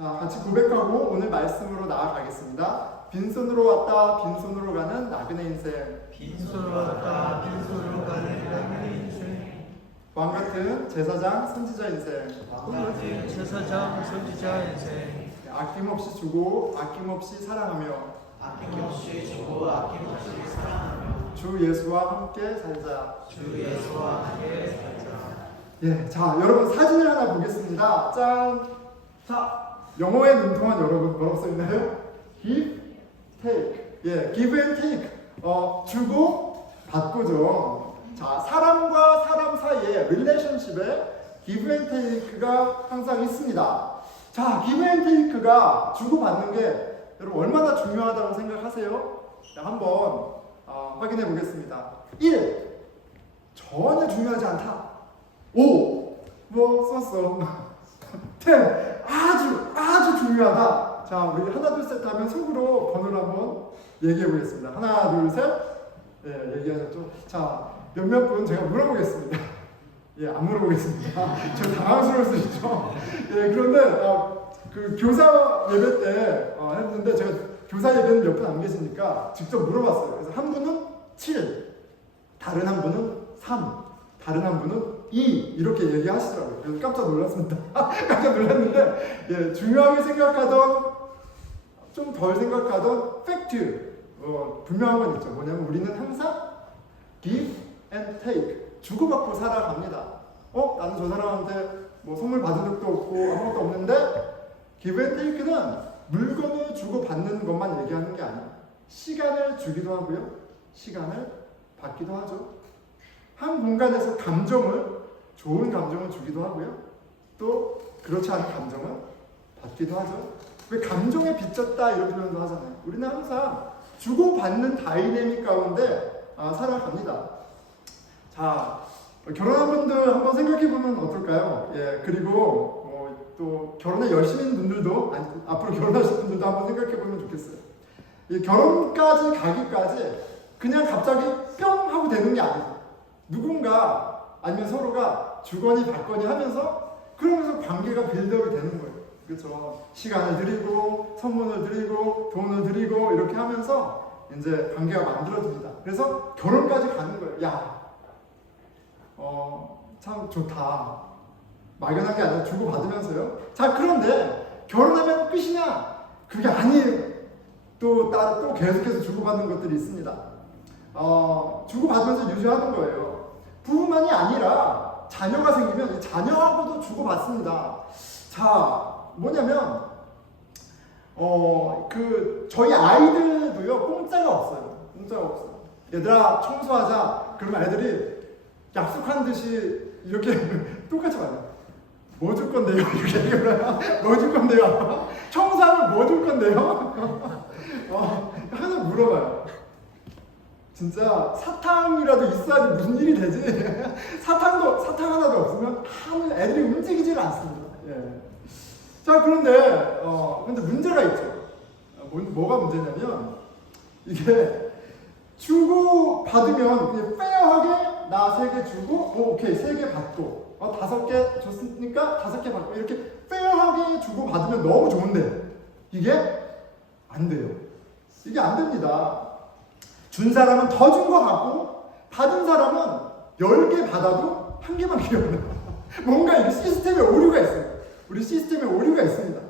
자, 같이 고백하고 오늘 말씀으로 나아가겠습니다. 빈손으로 왔다 빈손으로 가는 나그네 인생. 빈손으로 왔다 빈손으로 가는 나그네 인생. 왕같은 제사장 선지자 인생. 왕같은 제사장 선지자 인생. 아낌없이 주고 아낌없이 사랑하며 아낌없이 주고 아낌없이 사랑하며 주 예수와 함께 살자. 주 예수와 함께 살자. 예, 자 여러분 사진을 하나 보겠습니다. 짠. 자, 영어에 능통한 여러분 뭐라고 써있나요? Give, take. 예, give and take. 주고 받고죠. 자, 사람과 사람 사이에 relationship에 give and take가 항상 있습니다. 자, give and take가 주고 받는 게 여러분 얼마나 중요하다고 생각하세요? 자, 한번 확인해 보겠습니다. 1. 전혀 중요하지 않다. 5. 뭐 썼어? 10. 아주 중요하다. 자, 우리 하나 둘 셋 하면 속으로 번호를 한번 얘기해 보겠습니다. 하나 둘 셋. 예, 얘기하셨죠? 자, 몇몇 분 제가 물어보겠습니다. 예, 안 물어보겠습니다. 저 당황스러울 수 있죠. 예, 그런데 그 교사 예배 때 했는데 제가 교사 예배는 몇 분 안 계시니까 직접 물어봤어요. 그래서 한 분은 7, 다른 한 분은 3, 다른 한 분은 2 이렇게 얘기하시더라고요. 그래서 깜짝 놀랐습니다. 깜짝 놀랐는데 예, 중요하게 생각하던 좀 덜 생각하던 팩트 분명한 건 있죠. 뭐냐면 우리는 항상 give and take 주고받고 살아갑니다. 나는 저 사람한테 뭐 선물 받은 적도 없고 아무것도 없는데 give and take는 물건을 주고받는 것만 얘기하는 게 아니에요. 시간을 주기도 하고요. 시간을 받기도 하죠. 한 공간에서 감정을 좋은 감정을 주기도 하고요. 또 그렇지 않은 감정을 받기도 하죠. 왜 감정에 빚졌다 이런 표현도 하잖아요. 우리는 항상 주고받는 다이내믹 가운데 살아갑니다. 자, 결혼한 분들 한번 생각해보면 어떨까요? 예, 그리고 또 결혼에 열심인 분들도 앞으로 결혼하실 분들도 한번 생각해보면 좋겠어요. 이 결혼까지 가기까지 그냥 갑자기 뿅 하고 되는 게 아니에요. 누군가 아니면 서로가 주거니 받거니 하면서 그러면서 관계가 빌드업이 되는 거예요. 그렇죠? 시간을 들이고 선물을 드리고 돈을 드리고 이렇게 하면서 이제 관계가 만들어집니다. 그래서 결혼까지 가는 거예요. 야, 참 좋다. 막연한 게 아니라 주고 받으면서요. 자, 그런데 결혼하면 끝이냐? 그게 아니에요. 또 계속해서 주고 받는 것들이 있습니다. 주고 받으면서 유지하는 거예요. 부부만이 아니라 자녀가 생기면 자녀하고도 주고 받습니다. 자, 뭐냐면 저희 아이들도요 공짜가 없어요. 공짜가 없어요. 얘들아 청소하자. 그러면 애들이 약속한 듯이 이렇게 똑같이 말해요. 뭐 줄 건데요? 이렇게 얘기해요. 뭐 줄 건데요? 청소하면 뭐 줄 건데요? 항상 물어봐요. 진짜 사탕이라도 있어야지 무슨 일이 되지. 사탕 하나도 없으면 애들이 움직이질 않습니다. 예. 자, 그런데 문제가 있죠. 뭐가 문제냐면 이게 주고 받으면 그냥 페어하게 나 3개 주고 오케이 3개 받고 5개 줬으니까 5개 받고 이렇게 페어하게 주고 받으면 너무 좋은데 이게 안 돼요. 이게 안 됩니다. 준 사람은 더 준 것 같고 받은 사람은 10개 받아도 1개만 기억나요. 뭔가 이 시스템에 오류가 있어요. 우리 시스템에 오류가 있습니다.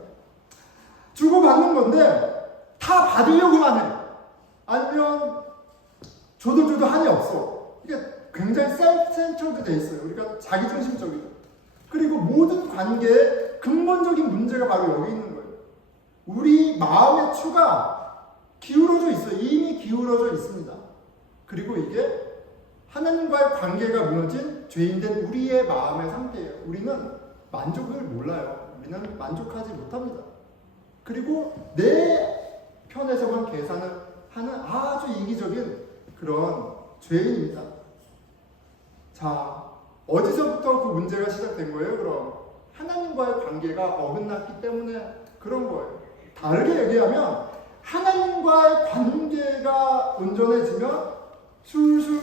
주고받는 건데 다 받으려고만 해. 아니면 줘도 한이 없어. 이게 굉장히 셀프-센터드 돼 있어요. 우리가 자기중심적이죠. 그리고 모든 관계에 근본적인 문제가 바로 여기 있는 거예요. 우리 마음의 추가 기울어져 있어요. 이미 기울어져 있습니다. 그리고 이게 하나님과의 관계가 무너진 죄인된 우리의 마음의 상태예요. 우리는 만족을 몰라요. 우리는 만족하지 못합니다. 그리고 내 편에서만 계산을 하는 아주 이기적인 그런 죄인입니다. 자, 어디서부터 그 문제가 시작된 거예요? 그럼 하나님과의 관계가 어긋났기 때문에 그런 거예요. 다르게 얘기하면 하나님과의 관계가 온전해지면 술술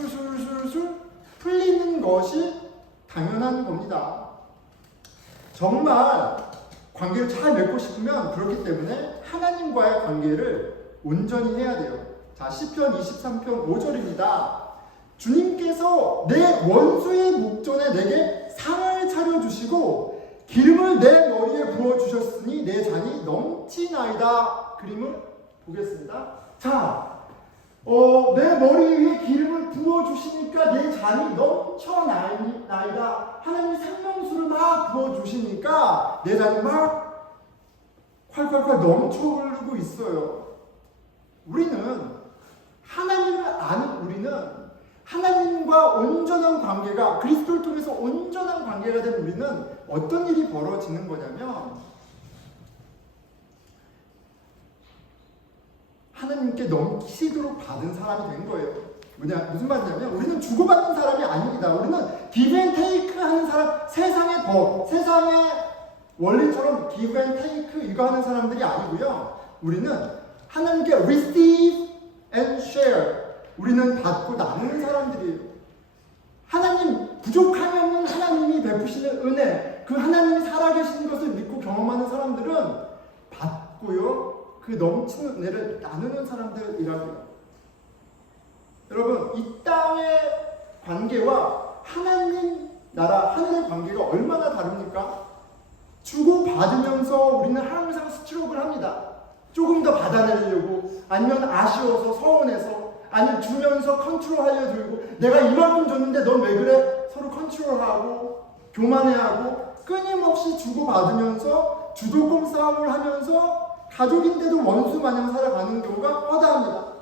풀리는 것이 당연한 겁니다. 정말 관계를 잘 맺고 싶으면 그렇기 때문에 하나님과의 관계를 온전히 해야 돼요. 자, 시편 23편 5절입니다. 주님께서 내 원수의 목전에 내게 상을 차려주시고 기름을 내 머리에 부어주셨으니 내 잔이 넘치나이다. 그림을 보겠습니다. 자, 내 머리 위에 기름을 부어주시니까 내 잔이 넘쳐나이다. 하나님이 생명수를 막 부어주시니까 내 잔이 막 콸콸콸 넘쳐 흐르고 있어요. 하나님을 아는 우리는 하나님과 온전한 관계가, 그리스도를 통해서 온전한 관계가 된 우리는 어떤 일이 벌어지는 거냐면 하나님께 넘치도록 받은 사람이 된 거예요. 무슨 말이냐면 우리는 주고받는 사람이 아닙니다. 우리는 give and take 하는 사람, 세상의 법, 세상의 원리처럼 give and take 이거 하는 사람들이 아니고요. 우리는 하나님께 receive and share, 우리는 받고 나누는 사람들이에요. 하나님, 부족함이 없는 하나님이 베푸시는 은혜, 그 하나님이 살아계신 것을 믿고 경험하는 사람들은 받고요, 그 넘치는 은혜를 나누는 사람들이라고요. 여러분, 이 땅의 관계와 하나님 나라, 하늘의 관계가 얼마나 다릅니까? 주고받으면서 우리는 항상 스트로크를 합니다. 조금 더 받아내려고, 아니면 아쉬워서 서운해서, 아니면 주면서 컨트롤하려 들고, 내가 이만큼 줬는데 넌 왜 그래? 서로 컨트롤하고 교만해하고 끊임없이 주고받으면서 주도권 싸움을 하면서 가족인데도 원수 마냥 살아가는 경우가 허다합니다.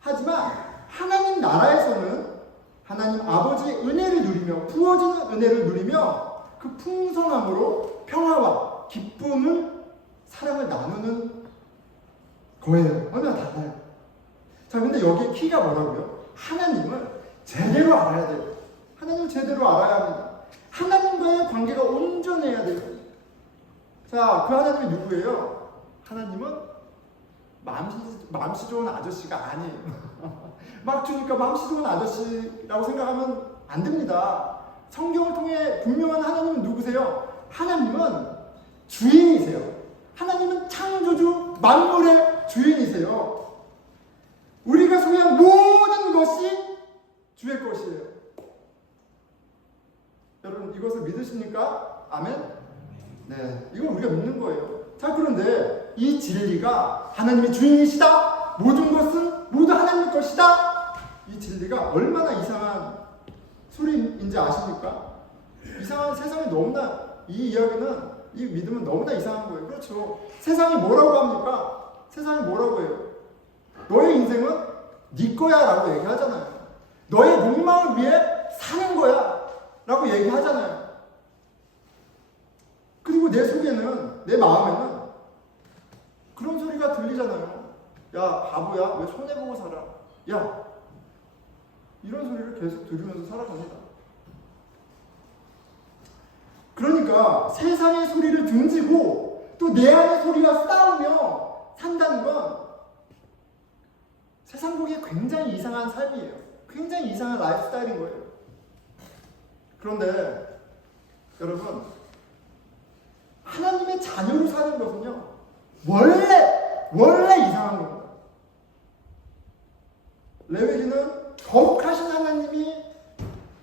하지만 하나님 나라에서는 하나님 아버지의 은혜를 누리며, 부어지는 은혜를 누리며 그 풍성함으로 평화와 기쁨을, 사랑을 나누는 거예요. 얼마나 달라요. 자, 근데 여기에 키가 뭐라고요? 하나님을 제대로 알아야 돼요. 하나님을 제대로 알아야 합니다. 하나님과의 관계가 온전해야 돼요. 자, 그 하나님이 누구예요? 하나님은 마음씨 좋은 아저씨가 아니에요. 막 주니까 마음씨 좋은 아저씨라고 생각하면 안 됩니다. 성경을 통해 분명한 하나님은 누구세요? 하나님은 주인이세요. 하나님은 창조주 만물의 주인이세요. 우리가 소유한 모든 것이 주의 것이에요. 여러분, 이것을 믿으십니까? 아멘? 네, 이건 우리가 믿는 거예요. 자, 그런데 이 진리가 하나님이 주인이시다, 모든 것은 모두 하나님 것이다, 이 진리가 얼마나 이상한 소리인지 아십니까? 이상한, 세상이 너무나, 이 이야기는, 이 믿음은 너무나 이상한 거예요. 그렇죠. 세상이 뭐라고 합니까? 세상이 뭐라고 해요? 너의 인생은 네 거야 라고 얘기하잖아요. 너의 욕망을 위해 사는 거야 라고 얘기하잖아요. 그리고 내 속에는, 내 마음에는 그런 소리가 들리잖아요. 야, 바보야, 왜 손해보고 살아? 야, 이런 소리를 계속 들으면서 살아갑니다. 그러니까 세상의 소리를 등지고 또 내 안의 소리와 싸우며 산다는 건 세상 보기에 굉장히 이상한 삶이에요. 굉장히 이상한 라이프스타일인 거예요. 그런데 여러분, 하나님의 자녀로 사는 것은요, 원래 이상한 겁니다. 레위기는 거룩하신 하나님이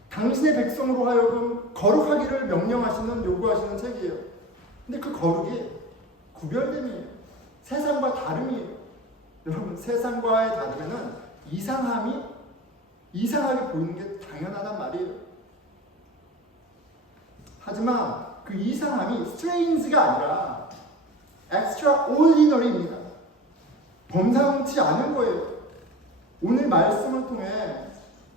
당신의 백성으로 하여금 거룩하기를 명령하시는, 요구하시는 책이에요. 근데 그 거룩이 구별됨이에요. 세상과 다름이에요. 여러분, 세상과의 다름에는 이상하게 보이는 게 당연하단 말이에요. 하지만 그 이상함이 strange가 아니라 extraordinary입니다. 범상치 않은 거예요. 오늘 말씀을 통해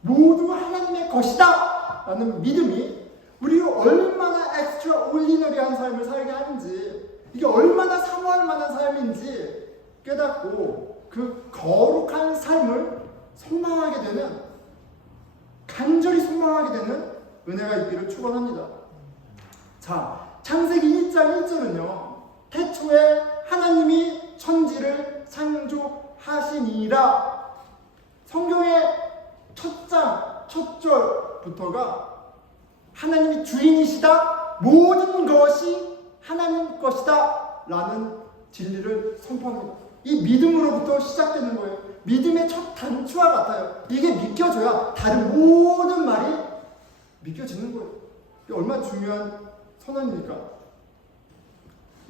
모두 하나님의 것이다 라는 믿음이 우리를 얼마나 extraordinary한 삶을 살게 하는지, 이게 얼마나 사모할 만한 삶인지 깨닫고 그 거룩한 삶을 소망하게 되는, 간절히 소망하게 되는 은혜가 있기를 축원합니다. 자, 창세기 1장 1절은요, 태초에 하나님이 천지를 창조하시니라. 성경의 첫 장, 첫 절부터가 하나님이 주인이시다, 모든 것이 하나님 것이다 라는 진리를 선포합니다. 이 믿음으로부터 시작되는 거예요. 믿음의 첫 단추와 같아요. 이게 믿겨져야 다른 모든 말이 믿겨지는 거예요. 이게 얼마나 중요한 선언입니까?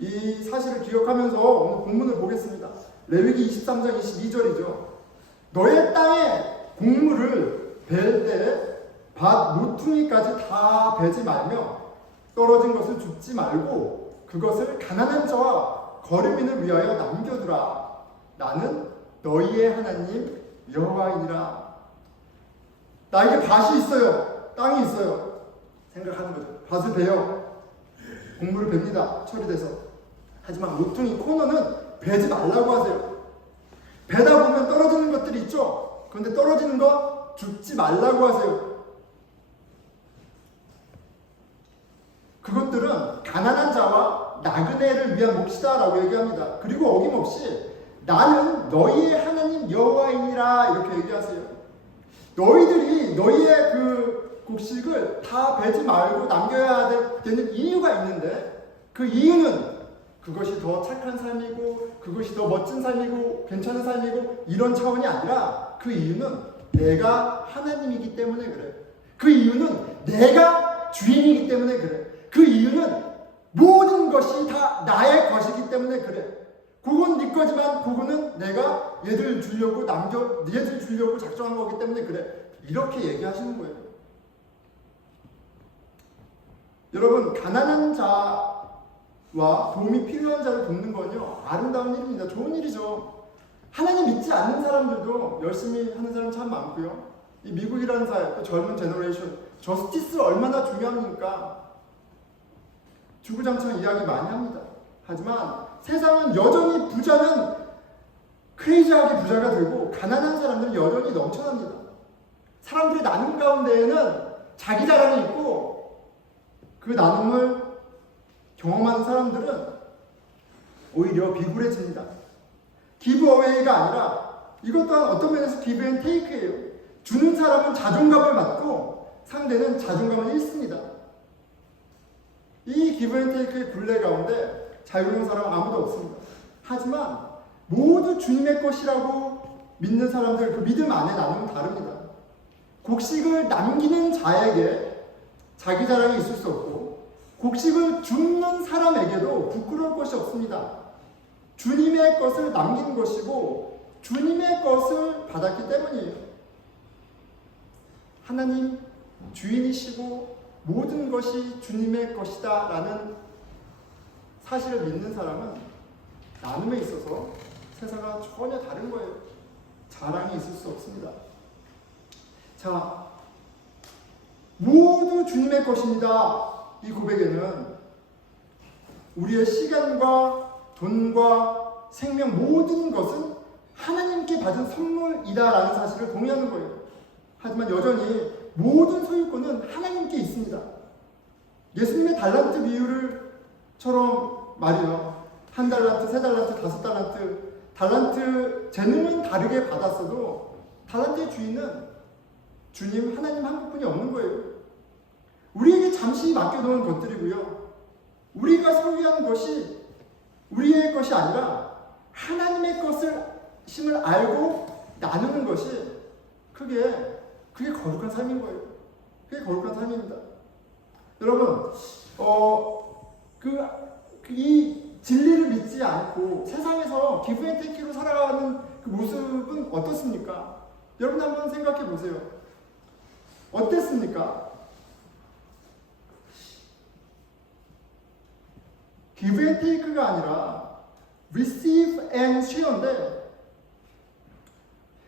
이 사실을 기억하면서 오늘 본문을 보겠습니다. 레위기 23장 22절이죠. 너의 땅에 곡물을 벨 때 밭 모퉁이까지 다 베지 말며 떨어진 것을 줍지 말고 그것을 가난한 자와 거류민을 위하여 남겨두라. 나는 너희의 하나님 여호와이니라. 나에게 밭이 있어요. 땅이 있어요. 생각하는 거죠. 밭을 베요. 곡물을 뱁니다. 처리돼서. 하지만 모퉁이 코너는 베지 말라고 하세요. 베다 보면 떨어지는 것들이 있죠. 그런데 떨어지는 거 줍지 말라고 하세요. 그것들은 가난한 자와 나그네를 위한 몫이다 라고 얘기합니다. 그리고 어김없이 나는 너희의 하나님 여호와이니라 이렇게 얘기하세요. 너희들이 너희의 그 곡식을 다 베지 말고 남겨야 되는 이유가 있는데 그 이유는 그것이 더 착한 삶이고 그것이 더 멋진 삶이고 괜찮은 삶이고 이런 차원이 아니라 그 이유는 내가 하나님이기 때문에 그래. 그 이유는 내가 주인이기 때문에 그래. 그 이유는 모든 것이 다 나의 것이기 때문에 그래. 그건 네 거지만 그거는 내가 얘들 주려고 얘들 주려고 작정한 거기 때문에 그래. 이렇게 얘기하시는 거예요. 여러분, 가난한 자와 도움이 필요한 자를 돕는 건요, 아름다운 일입니다. 좋은 일이죠. 하나님 믿지 않는 사람들도 열심히 하는 사람 참 많고요. 이 미국이라는 사회, 또 젊은 제너레이션, 저스티스가 얼마나 중요합니까? 주구장창 이야기 많이 합니다. 하지만 세상은 여전히 부자는 크레이지하게 부자가 되고 가난한 사람들은 여전히 넘쳐납니다. 사람들이 나눔 가운데에는 자기 자랑이 있고 그 나눔을 경험하는 사람들은 오히려 비굴해집니다. 기브어웨이가 아니라 이것 또한 어떤 면에서 기브 앤 테이크예요. 주는 사람은 자존감을 받고 상대는 자존감을 잃습니다. 이 기브 앤 테이크의 굴레 가운데 자유로운 사람은 아무도 없습니다. 하지만 모두 주님의 것이라고 믿는 사람들 그 믿음 안에 나누면 다릅니다. 곡식을 남기는 자에게 자기 자랑이 있을 수 없고 곡식을 줍는 사람에게도 부끄러울 것이 없습니다. 주님의 것을 남긴 것이고 주님의 것을 받았기 때문이에요. 하나님 주인이시고 모든 것이 주님의 것이다 라는 사실을 믿는 사람은 나눔에 있어서 세상과 전혀 다른 거예요. 자랑이 있을 수 없습니다. 자, 모두 주님의 것입니다. 이 고백에는 우리의 시간과 돈과 생명 모든 것은 하나님께 받은 선물이다라는 사실을 동의하는 거예요. 하지만 여전히 모든 소유권은 하나님께 있습니다. 예수님의 달란트 비유를처럼 말이요. 1달란트, 3달란트, 5달란트, 달란트 재능은 다르게 받았어도 달란트의 주인은 주님, 하나님 한 분뿐이 없는 거예요. 우리에게 잠시 맡겨놓은 것들이고요. 우리가 소유한 것이 우리의 것이 아니라 하나님의 것임을 알고 나누는 것이 그게 거룩한 삶인 거예요. 그게 거룩한 삶입니다. 여러분, 이 진리를 믿지 않고 세상에서 기브 앤 테이크로 살아가는 그 모습은 어떻습니까? 여러분 한번 생각해 보세요. 어땠습니까? 기브 앤 테이크가 아니라 receive and share인데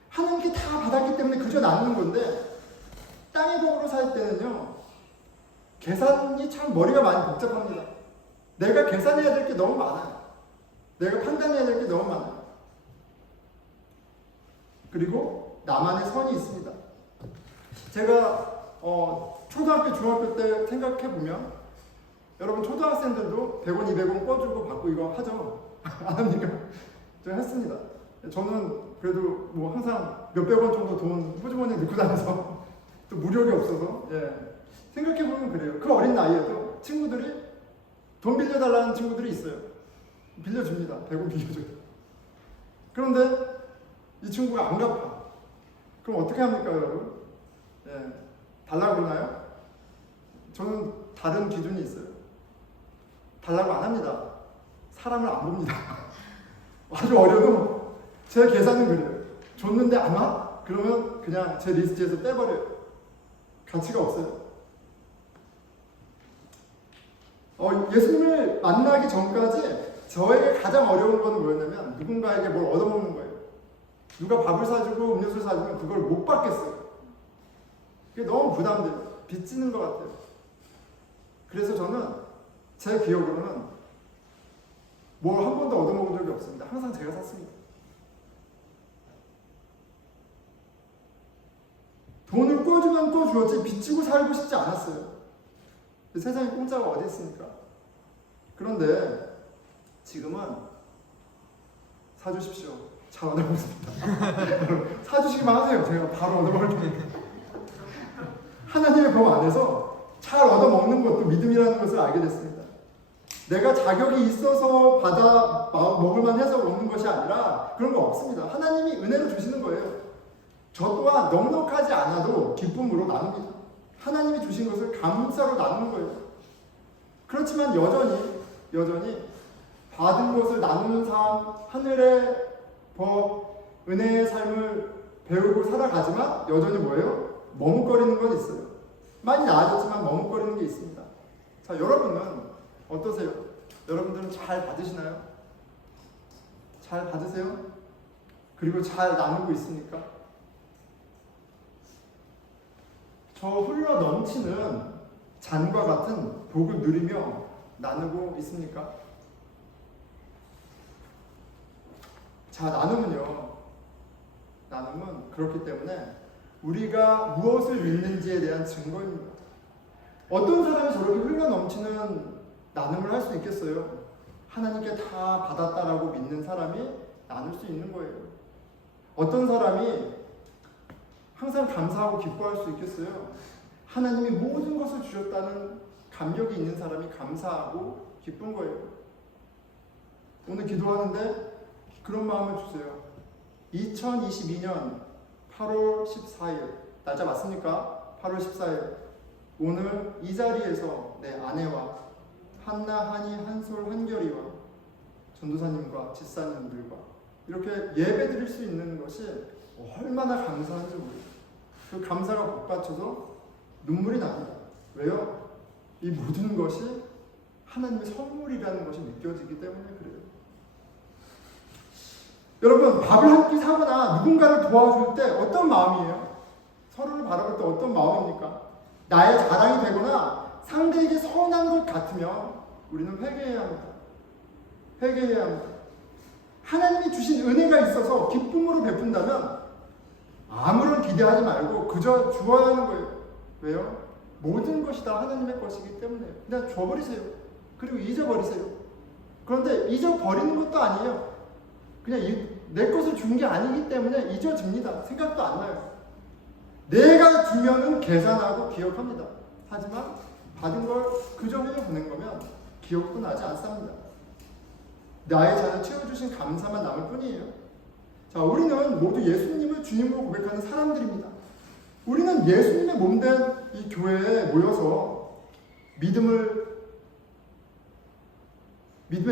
하나님께 다 받았기 때문에 그저 나누는 건데 땅의 복으로 살 때는요 계산이 참 머리가 많이 복잡합니다. 내가 계산해야 될 게 너무 많아요. 내가 판단해야 될 게 너무 많아요. 그리고 나만의 선이 있습니다. 제가 초등학교, 중학교 때 생각해보면 여러분 초등학생들도 100원, 200원 꿔주고 받고 이거 하죠? 안 합니까? 제가 했습니다. 저는 그래도 뭐 항상 몇백 원 정도 돈 호주머니에 넣고 다녀서 또 무력이 없어서 생각해보면 그래요. 그 어린 나이에도 친구들이 돈 빌려달라는 친구들이 있어요. 빌려줍니다. 100원 빌려줘요. 그런데 이 친구가 안 갚아. 그럼 어떻게 합니까, 여러분? 예, 달라고 그러나요? 저는 다른 기준이 있어요. 달라고 안 합니다. 사람을 안 봅니다. 아주 어려도 제 계산은 그래요. 줬는데 안 와? 그러면 그냥 제 리스트에서 빼버려요. 가치가 없어요. 예수님을 만나기 전까지 저에게 가장 어려운 건 뭐였냐면 누군가에게 뭘 얻어먹는 거예요. 누가 밥을 사주고 음료수를 사주면 그걸 못 받겠어요. 그게 너무 부담돼요. 빚지는 것 같아요. 그래서 저는 제 기억으로는 뭘 한 번도 얻어먹은 적이 없습니다. 항상 제가 샀습니다. 돈을 꿔주면 꿔주었지 빚지고 살고 싶지 않았어요. 세상에 공짜가 어디 있습니까? 그런데 지금은 사주십시오. 잘 얻어먹습니다. 사주시기만 하세요. 제가 바로 얻어먹을 테니까. 하나님의 법 안에서 잘 얻어먹는 것도 믿음이라는 것을 알게 됐습니다. 내가 자격이 있어서 받아 먹을만 해서 먹는 것이 아니라 그런 거 없습니다. 하나님이 은혜로 주시는 거예요. 저 또한 넉넉하지 않아도 기쁨으로 나눕니다. 하나님이 주신 것을 감사로 나누는 거예요. 그렇지만 여전히 받은 것을 나누는 삶, 하늘의 법, 은혜의 삶을 배우고 살아가지만 여전히 뭐예요? 머뭇거리는 건 있어요. 많이 나아졌지만 머뭇거리는 게 있습니다. 자, 여러분은 어떠세요? 여러분들은 잘 받으시나요? 잘 받으세요? 그리고 잘 나누고 있습니까? 저 흘러 넘치는 잔과 같은 복을 누리며 나누고 있습니까? 자, 나눔은 그렇기 때문에 우리가 무엇을 믿는지에 대한 증거입니다. 어떤 사람이 저렇게 흘러 넘치는 나눔을 할 수 있겠어요? 하나님께 다 받았다라고 믿는 사람이 나눌 수 있는 거예요. 어떤 사람이 항상 감사하고 기뻐할 수 있겠어요? 하나님이 모든 것을 주셨다는 감격이 있는 사람이 감사하고 기쁜 거예요. 오늘 기도하는데 그런 마음을 주세요. 2022년 8월 14일 날짜 맞습니까? 8월 14일 오늘 이 자리에서 내 아내와 한나, 한이, 한솔, 한결이와 전도사님과 집사님들과 이렇게 예배 드릴 수 있는 것이 얼마나 감사한지 모르겠어요. 그 감사가 복받쳐서 눈물이 납니다. 왜요? 이 모든 것이 하나님의 선물이라는 것이 느껴지기 때문에 그래요. 여러분, 밥을 한 끼 사거나 누군가를 도와줄 때 어떤 마음이에요? 서로를 바라볼 때 어떤 마음입니까? 나의 자랑이 되거나 상대에게 서운한 것 같으면 우리는 회개해야 합니다. 회개해야 합니다. 하나님이 주신 은혜가 있어서 기쁨으로 베푼다면 아무런 기대하지 말고 그저 주어야 하는 거예요. 왜요? 모든 것이 다 하나님의 것이기 때문에 그냥 줘버리세요. 그리고 잊어버리세요. 그런데 잊어버리는 것도 아니에요. 그냥 내 것을 준 게 아니기 때문에 잊어집니다. 생각도 안 나요. 내가 주면은 계산하고 기억합니다. 하지만 받은 걸 그저 흘려보낸 거면 기억도 나지 않습니다. 나의 잔을 채워주신 감사만 남을 뿐이에요. 자, 우리는 모두 예수님을 주님으로 고백하는 사람들입니다. 우리는 예수님의 몸된 이 교회에 모여서 믿음의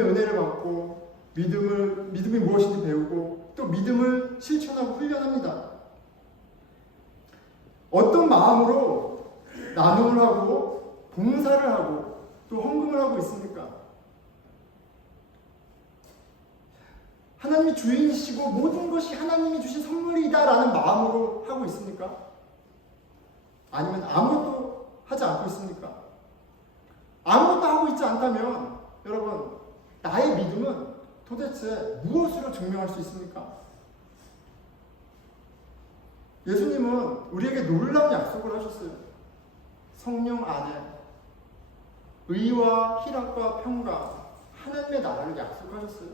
은혜를 받고 믿음이 무엇인지 배우고 또 믿음을 실천하고 훈련합니다. 어떤 마음으로 나눔을 하고 봉사를 하고 또 헌금을 하고 있습니까? 하나님이 주인이시고 모든 것이 하나님이 주신 선물이다라는 마음으로 하고 있습니까? 아니면 아무것도 하지 않고 있습니까? 아무것도 하고 있지 않다면 여러분, 나의 믿음은 도대체 무엇으로 증명할 수 있습니까? 예수님은 우리에게 놀라운 약속을 하셨어요. 성령 안에 의와 희락과 평강, 하나님의 나라를 약속하셨어요.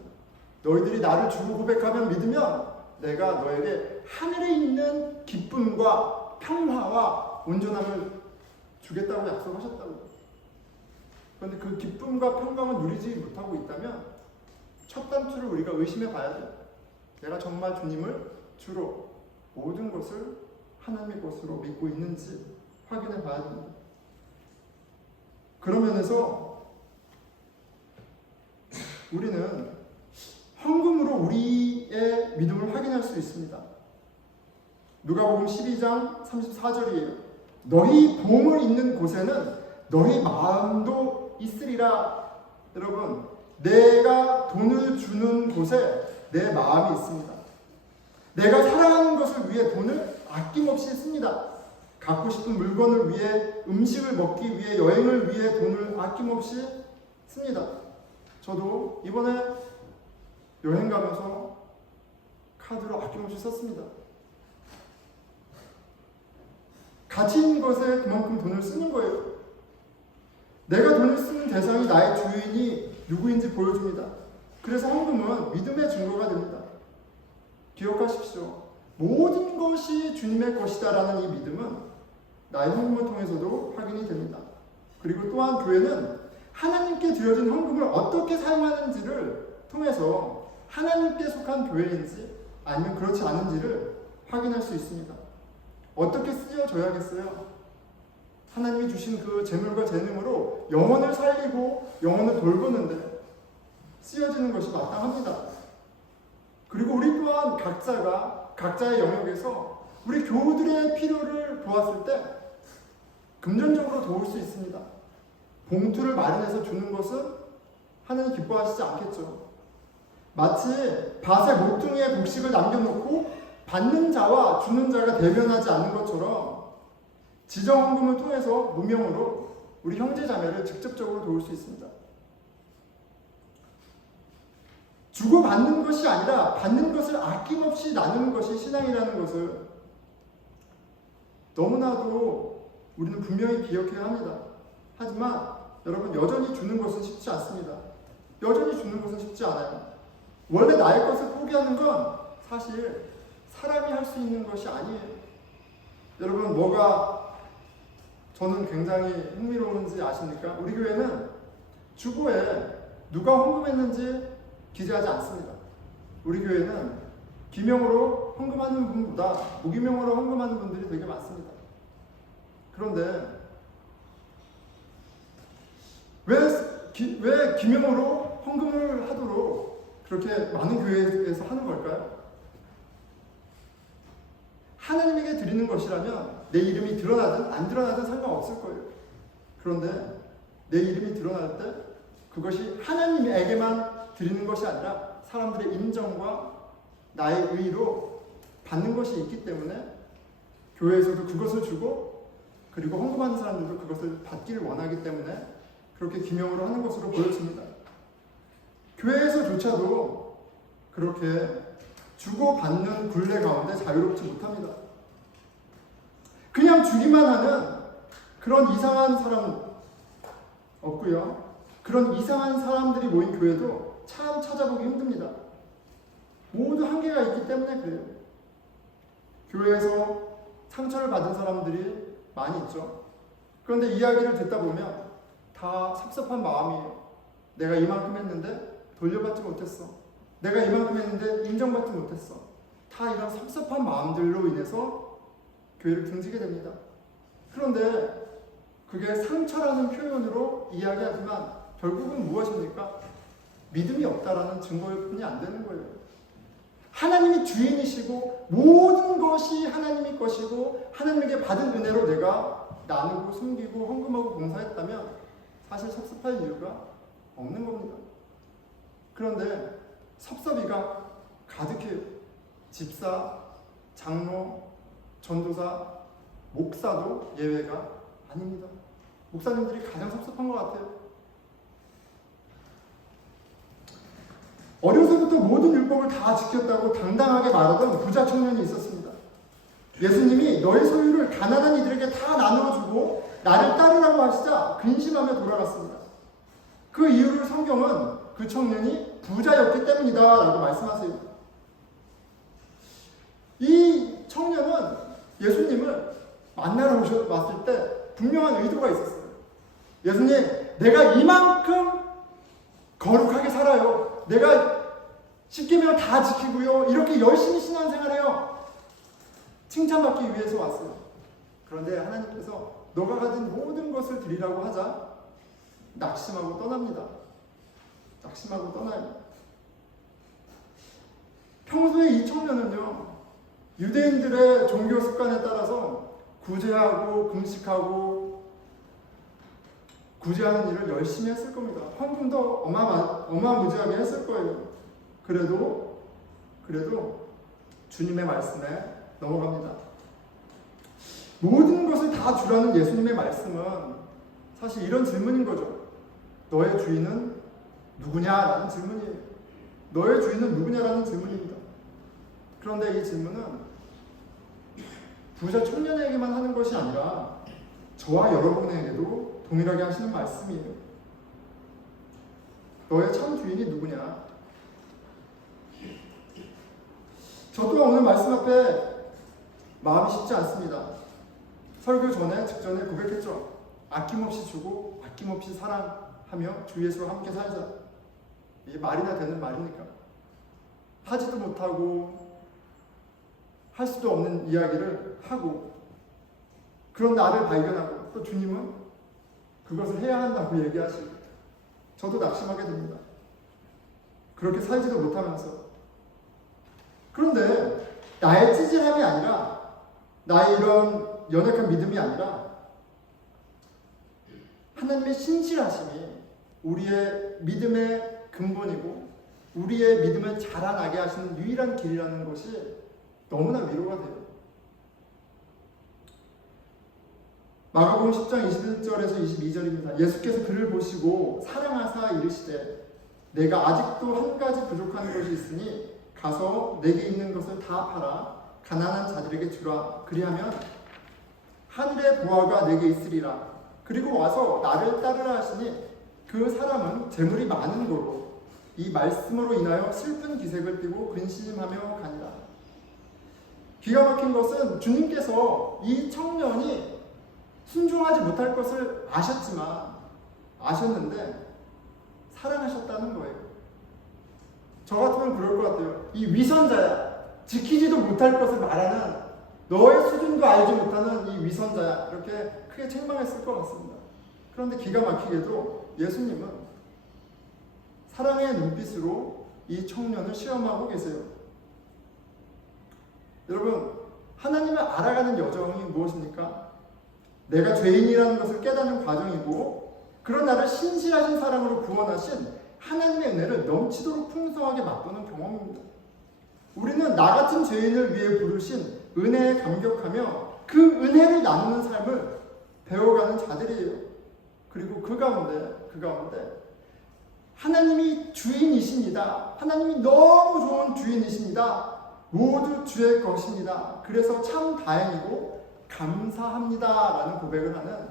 너희들이 나를 주고 고백하면 믿으면 내가 너에게 하늘에 있는 기쁨과 평화와 온전함을 주겠다고 약속하셨다고. 그런데 그 기쁨과 평강을 누리지 못하고 있다면 첫 단추를 우리가 의심해 봐야 돼요. 내가 정말 주님을 주로 모든 것을 하나님의 것으로 믿고 있는지 확인해 봐야 됩니다. 그런 면에서 우리는 헌금으로 우리의 믿음을 확인할 수 있습니다. 누가복음 12장 34절이에요. 너희 보물 있는 곳에는 너희 마음도 있으리라. 여러분, 내가 돈을 주는 곳에 내 마음이 있습니다. 내가 사랑하는 것을 위해 돈을 아낌없이 씁니다. 갖고 싶은 물건을 위해, 음식을 먹기 위해, 여행을 위해 돈을 아낌없이 씁니다. 저도 이번에 여행 가면서 카드로 아낌없이 썼습니다. 가치 있는 것에 그만큼 돈을 쓰는 거예요. 내가 돈을 쓰는 대상이 나의 주인이 누구인지 보여줍니다. 그래서 헌금은 믿음의 증거가 됩니다. 기억하십시오. 모든 것이 주님의 것이다라는 이 믿음은 나의 헌금을 통해서도 확인이 됩니다. 그리고 또한 교회는 하나님께 드려진 헌금을 어떻게 사용하는지를 통해서 하나님께 속한 교회인지 아니면 그렇지 않은지를 확인할 수 있습니다. 어떻게 쓰여져야겠어요? 하나님이 주신 그 재물과 재능으로 영혼을 살리고 영혼을 돌보는데 쓰여지는 것이 마땅합니다. 그리고 우리 또한 각자가 각자의 영역에서 우리 교우들의 필요를 보았을 때 금전적으로 도울 수 있습니다. 봉투를 마련해서 주는 것은 하나님 기뻐하시지 않겠죠. 마치 밭의 모퉁이에 곡식을 남겨놓고 받는 자와 주는 자가 대변하지 않는 것처럼 지정헌금을 통해서 무명으로 우리 형제자매를 직접적으로 도울 수 있습니다. 주고받는 것이 아니라 받는 것을 아낌없이 나누는 것이 신앙이라는 것을 너무나도 우리는 분명히 기억해야 합니다. 하지만 여러분, 여전히 주는 것은 쉽지 않습니다. 여전히 주는 것은 쉽지 않아요. 원래 나의 것을 포기하는 건 사실 사람이 할 수 있는 것이 아니에요. 여러분, 뭐가 저는 굉장히 흥미로운지 아십니까? 우리 교회는 주보에 누가 헌금했는지 기재하지 않습니다. 우리 교회는 기명으로 헌금하는 분보다 무기명으로 헌금하는 분들이 되게 많습니다. 그런데 왜 기명으로 헌금을 하도록 그렇게 많은 교회에서 하는 걸까요? 하나님에게 드리는 것이라면 내 이름이 드러나든 안 드러나든 상관없을 거예요. 그런데 내 이름이 드러날 때 그것이 하나님에게만 드리는 것이 아니라 사람들의 인정과 나의 의로 받는 것이 있기 때문에 교회에서도 그것을 주고 그리고 헌금하는 사람들도 그것을 받기를 원하기 때문에 그렇게 기명으로 하는 것으로 보여집니다. 교회에서조차도 그렇게 주고받는 굴레 가운데 자유롭지 못합니다. 그냥 주기만 하는 그런 이상한 사람 없고요. 그런 이상한 사람들이 모인 교회도 참 찾아보기 힘듭니다. 모두 한계가 있기 때문에 그래요. 교회에서 상처를 받은 사람들이 많이 있죠. 그런데 이야기를 듣다 보면 다 섭섭한 마음이에요. 내가 이만큼 했는데 돌려받지 못했어. 내가 이만큼 했는데 인정받지 못했어. 다 이런 섭섭한 마음들로 인해서 교회를 등지게 됩니다. 그런데 그게 상처라는 표현으로 이야기하지만 결국은 무엇입니까? 믿음이 없다라는 증거뿐이 안 되는 거예요. 하나님이 주인이시고 모든 것이 하나님의 것이고 하나님에게 받은 은혜로 내가 나누고 숨기고 헌금하고 봉사했다면 사실 섭섭할 이유가 없는 겁니다. 그런데 섭섭이가 가득해요. 집사, 장로, 전도사, 목사도 예외가 아닙니다. 목사님들이 가장 섭섭한 것 같아요. 어려서부터 모든 율법을 다 지켰다고 당당하게 말하던 부자 청년이 있었습니다. 예수님이 너의 소유를 가난한 이들에게 다 나누어주고 나를 따르라고 하시자 근심하며 돌아갔습니다. 그 이유를 성경은 그 청년이 부자였기 때문이다 라고 말씀하세요. 이 청년은 예수님을 만나러 왔을 때 분명한 의도가 있었어요. 예수님, 내가 이만큼 거룩하게 살아요. 내가 10계명 다 지키고요. 이렇게 열심히 신앙생활해요. 칭찬받기 위해서 왔어요. 그런데 하나님께서 너가 가진 모든 것을 드리라고 하자 낙심하고 떠납니다. 낙심하고 떠나요. 평소에 이 청년은요, 유대인들의 종교 습관에 따라서 구제하고 금식하고 구제하는 일을 열심히 했을 겁니다. 헌금도 어마무지하게 했을 거예요. 그래도 주님의 말씀에 넘어갑니다. 모든 것을 다 주라는 예수님의 말씀은 사실 이런 질문인 거죠. 너의 주인은 누구냐라는 질문이에요. 너의 주인은 누구냐라는 질문입니다. 그런데 이 질문은 부자 청년에게만 하는 것이 아니라 저와 여러분에게도 동일하게 하시는 말씀이에요. 너의 참 주인이 누구냐? 저 또한 오늘 말씀 앞에 마음이 쉽지 않습니다. 설교 직전에 고백했죠. 아낌없이 주고 아낌없이 사랑하며 주 예수와 함께 살자. 이게 말이나 되는 말입니까? 하지도 못하고 할 수도 없는 이야기를 하고 그런 나를 발견하고 또 주님은 그것을 해야 한다고 얘기하시고 저도 낙심하게 됩니다. 그렇게 살지도 못하면서. 그런데 나의 찌질함이 아니라 나의 이런 연약한 믿음이 아니라 하나님의 신실하심이 우리의 믿음의 근본이고 우리의 믿음을 자라나게 하시는 유일한 길이라는 것이 너무나 위로가 돼요. 마가복음 10장 21절에서 22절입니다. 예수께서 그를 보시고 사랑하사 이르시되 내가 아직도 한 가지 부족한 것이 있으니 가서 내게 있는 것을 다 팔아 가난한 자들에게 주라. 그리하면 하늘의 보화가 내게 있으리라. 그리고 와서 나를 따르라 하시니 그 사람은 재물이 많은 고로 이 말씀으로 인하여 슬픈 기색을 띠고 근심하며 가니라. 기가 막힌 것은 주님께서 이 청년이 순종하지 못할 것을 아셨는데 사랑하셨다는 거예요. 저 같으면 그럴 것 같아요. 이 위선자야, 지키지도 못할 것을 말하는 너의 수준도 알지 못하는 이 위선자야, 이렇게 크게 책망했을 것 같습니다. 그런데 기가 막히게도 예수님은 사랑의 눈빛으로 이 청년을 시험하고 계세요. 여러분, 하나님을 알아가는 여정이 무엇입니까? 내가 죄인이라는 것을 깨닫는 과정이고 그런 나를 신실하신 사랑으로 구원하신 하나님의 은혜를 넘치도록 풍성하게 맛보는 경험입니다. 우리는 나 같은 죄인을 위해 부르신 은혜에 감격하며 그 은혜를 나누는 삶을 배워가는 자들이에요. 그리고 그 가운데 하나님이 주인이십니다. 하나님이 너무 좋은 주인이십니다. 모두 주의 것입니다. 그래서 참 다행이고 감사합니다 라는 고백을 하는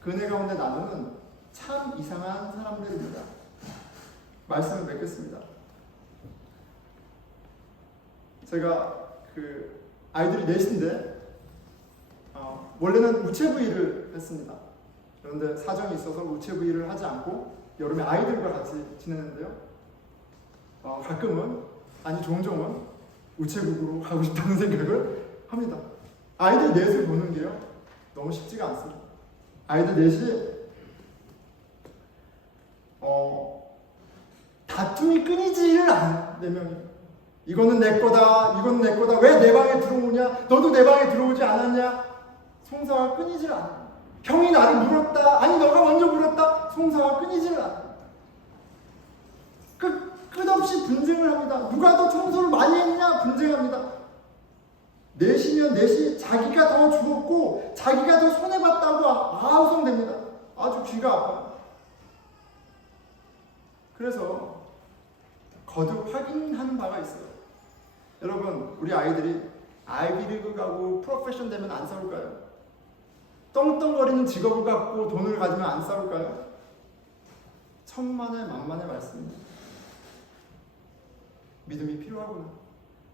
그 은혜 가운데 나누는 참 이상한 사람들입니다. 말씀을 맺겠습니다. 제가 아이들이 넷인데 원래는 우체부일을 했습니다. 그런데 사정이 있어서 우체부일을 하지 않고 여름에 아이들과 같이 지내는데요. 가끔은 종종은 우체국으로 가고 싶다는 생각을 합니다. 아이들 넷을 보는 게요 너무 쉽지가 않습니다. 아이들 넷이 다툼이 끊이지를 않아요. 4명이. 이거는 내 거다, 이건 내 거다, 왜 내 방에 들어오냐, 너도 내 방에 들어오지 않았냐. 송사가 끊이질 않아요. 형이 나를 물었다, 아니 너가 먼저 물었다, 송사가 끊이질 않아요. 끝없이 분쟁을 합니다. 누가 더 청소를 많이 했냐 분쟁합니다. 넷이면 넷이 자기가 더 죽었고 자기가 더 손해봤다고 아우성됩니다. 아주 귀가 아파요. 그래서 거듭 확인하는 바가 있어요. 여러분, 우리 아이들이 아이비리그 가고 프로페셔널 되면 안 싸울까요? 떵떵거리는 직업을 갖고 돈을 가지면 안 싸울까요? 천만의 만만의 말씀입니다. 믿음이 필요하구나.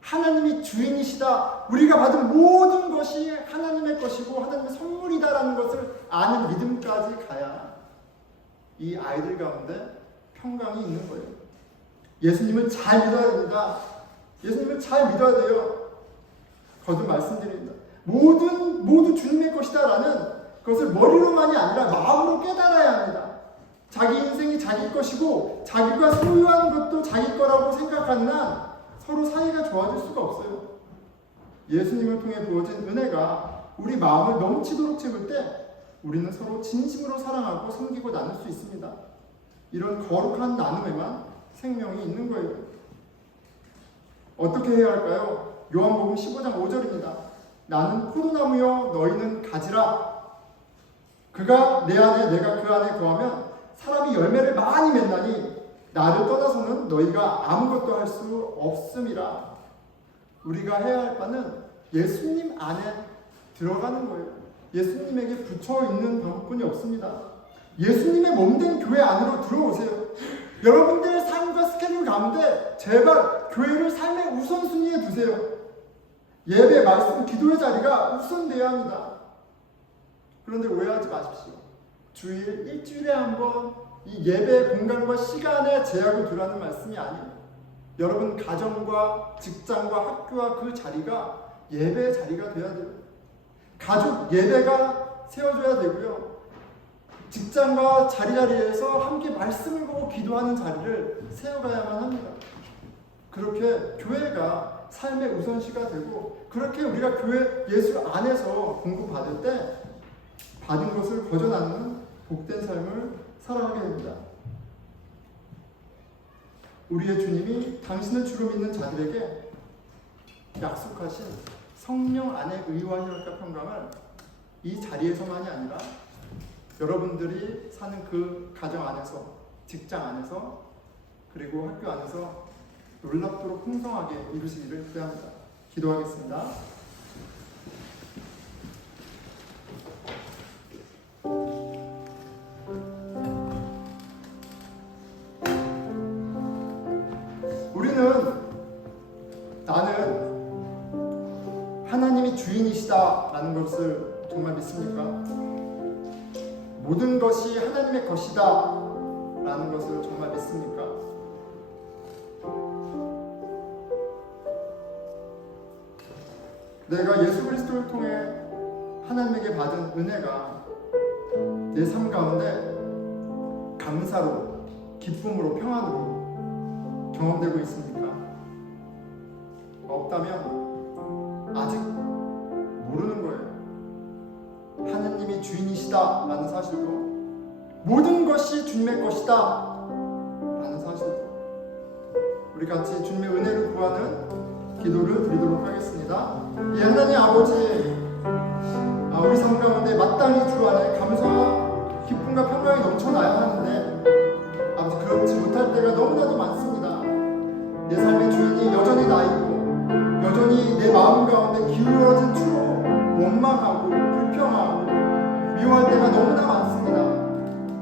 하나님이 주인이시다. 우리가 받은 모든 것이 하나님의 것이고 하나님의 선물이다라는 것을 아는 믿음까지 가야 이 아이들 가운데 평강이 있는 거예요. 예수님을 잘 믿어야 됩니다. 예수님을 잘 믿어야 돼요. 거듭 말씀드립니다. 모두 주님의 것이다라는 것을 머리로만이 아니라 마음으로 깨달아야 합니다. 자기 인생이 자기 것이고 자기가 소유한 것도 자기 거라고 생각하는 한 서로 사이가 좋아질 수가 없어요. 예수님을 통해 부어진 은혜가 우리 마음을 넘치도록 채울 때 우리는 서로 진심으로 사랑하고 섬기고 나눌 수 있습니다. 이런 거룩한 나눔에만 생명이 있는 거예요. 어떻게 해야 할까요? 요한복음 15장 5절입니다. 나는 포도나무여 너희는 가지라. 그가 내 안에 내가 그 안에 거하면 사람이 열매를 많이 맺나니 나를 떠나서는 너희가 아무것도 할 수 없음이라. 우리가 해야 할 바는 예수님 안에 들어가는 거예요. 예수님에게 붙여있는 방법뿐이 없습니다. 예수님의 몸된 교회 안으로 들어오세요. 여러분들의 삶과 스케줄 가운데 제발 교회를 삶의 우선순위에 두세요. 예배, 말씀, 기도의 자리가 우선돼야 합니다. 그런데 오해하지 마십시오. 주일, 일주일에 한 번 이 예배 공간과 시간에 제약을 두라는 말씀이 아니에요. 여러분 가정과 직장과 학교와 그 자리가 예배의 자리가 돼야 돼요. 가족 예배가 세워져야 되고요. 직장과 자리자리에서 함께 말씀을 보고 기도하는 자리를 세워가야만 합니다. 그렇게 교회가 삶의 우선시가 되고 그렇게 우리가 교회 예수 안에서 공부받을 때 받은 것을 거저 나누는 복된 삶을 살아가게 됩니다. 우리의 주님이 당신을 주로 믿는 자들에게 약속하신 성령 안의 의와 희락과 평강을 이 자리에서만이 아니라 여러분들이 사는 그 가정 안에서, 직장 안에서, 그리고 학교 안에서 놀랍도록 풍성하게 이루시기를 기대합니다. 기도하겠습니다. 나는 하나님이 주인이시다라는 것을 정말 믿습니까? 모든 것이 하나님의 것이다라는 것을 정말 믿습니까? 내가 예수 그리스도를 통해 하나님에게 받은 은혜가 내 삶 가운데 감사로, 기쁨으로, 평안으로 경험되고 있습니까? 없다면 아직 모르는 거예요. 하나님이 주인이시다라는 사실도, 모든 것이 주님의 것이다라는 사실도 우리 같이 주님의 은혜를 구하는 기도를 드리도록 하겠습니다. 이 하나님 아버지, 우리 삶 가운데 마땅히 주 안에 감사와 기쁨과 평강이 넘쳐나야 하는데 아버지 그렇지 못할 때가 너무나도 많습니다. 내 삶의 주인이 여전히 나이고 여전히 내 마음 가운데 기울어진 추로 원망하고 불평하고 미워할 때가 너무나 많습니다.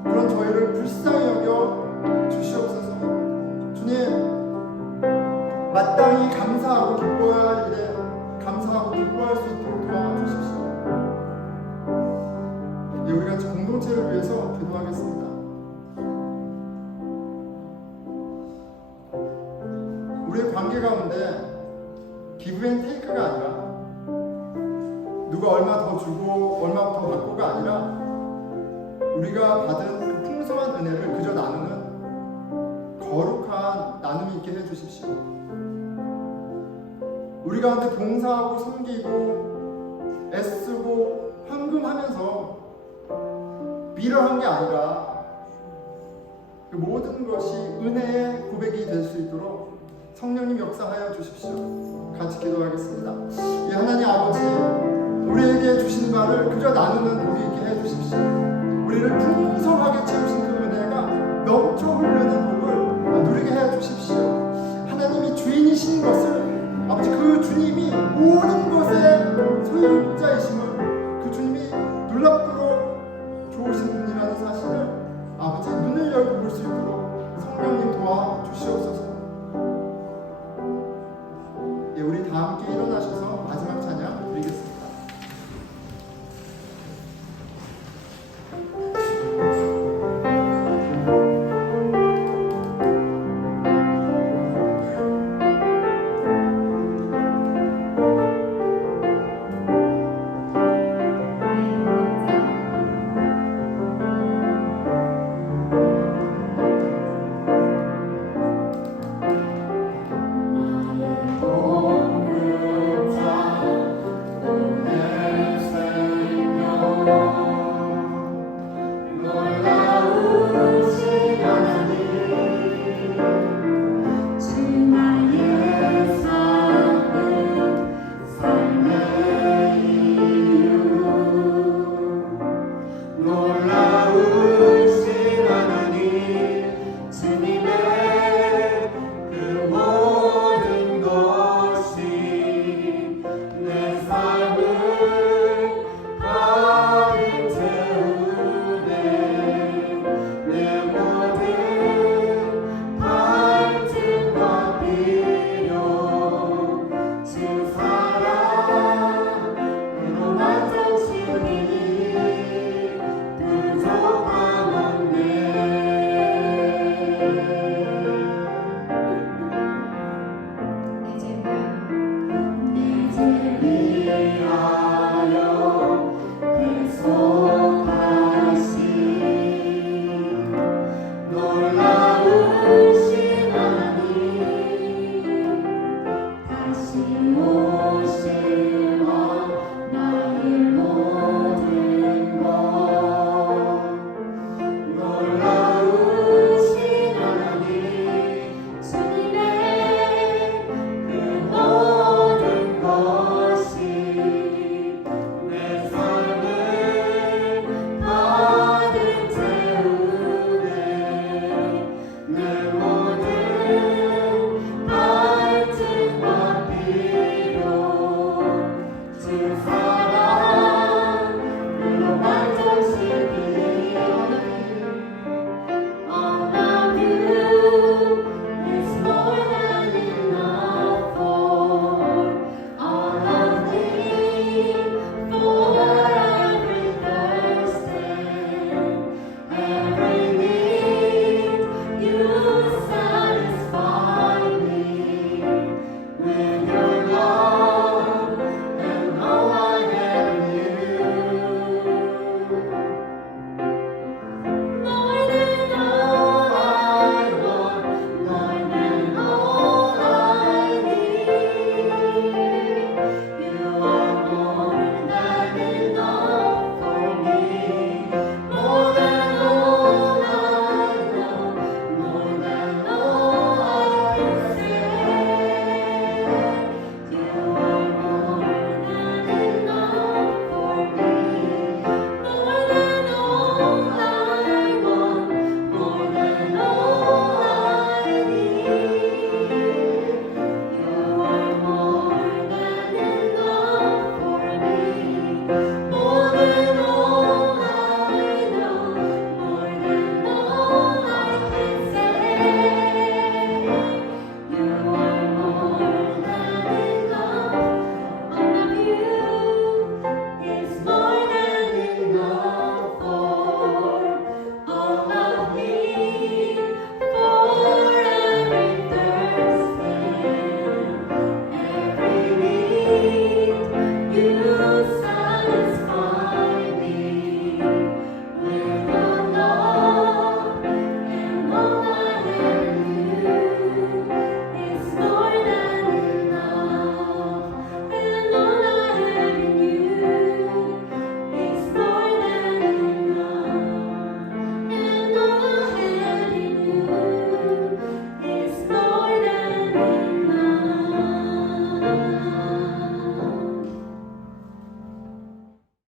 그런 저희를 불쌍히 여겨 주시옵소서. 주님, 마땅히 감사하고 기뻐야 할 일에 감사하고 기뻐할 수 있도록 도와주십시오. 우리 같이 공동체를 위해서 기도하겠습니다. 우리의 관계 가운데 기브 앤 테이크가 아니라 누가 얼마 더 주고 얼마 더 받고가 아니라 우리가 받은 그 풍성한 은혜를 그저 나누는 거룩한 나눔이 있게 해주십시오. 우리 가운데 봉사하고 섬기고 애쓰고 헌금하면서 미련한 게 아니라 그 모든 것이 은혜의 고백이 될 수 있도록 성령님 역사하여 주십시오. 같이 기도하겠습니다. 이 하나님 아버지, 우리에게 주신 바를 그저 나누는 복이 있게 해주십시오. 우리를 풍성하게 채우신 그 은혜가 넘쳐 흐르는 복을 누리게 해주십시오. 하나님이 주인이신 것을, 아버지 그 주님이 모든 것의 소유자이심을, 그 주님이 놀랍도록 좋으신 분이라는 사실을 아버지 눈을 열고 볼 수 있도록 성령님 도와주시옵소서. 우리 다 함께 일어나시도록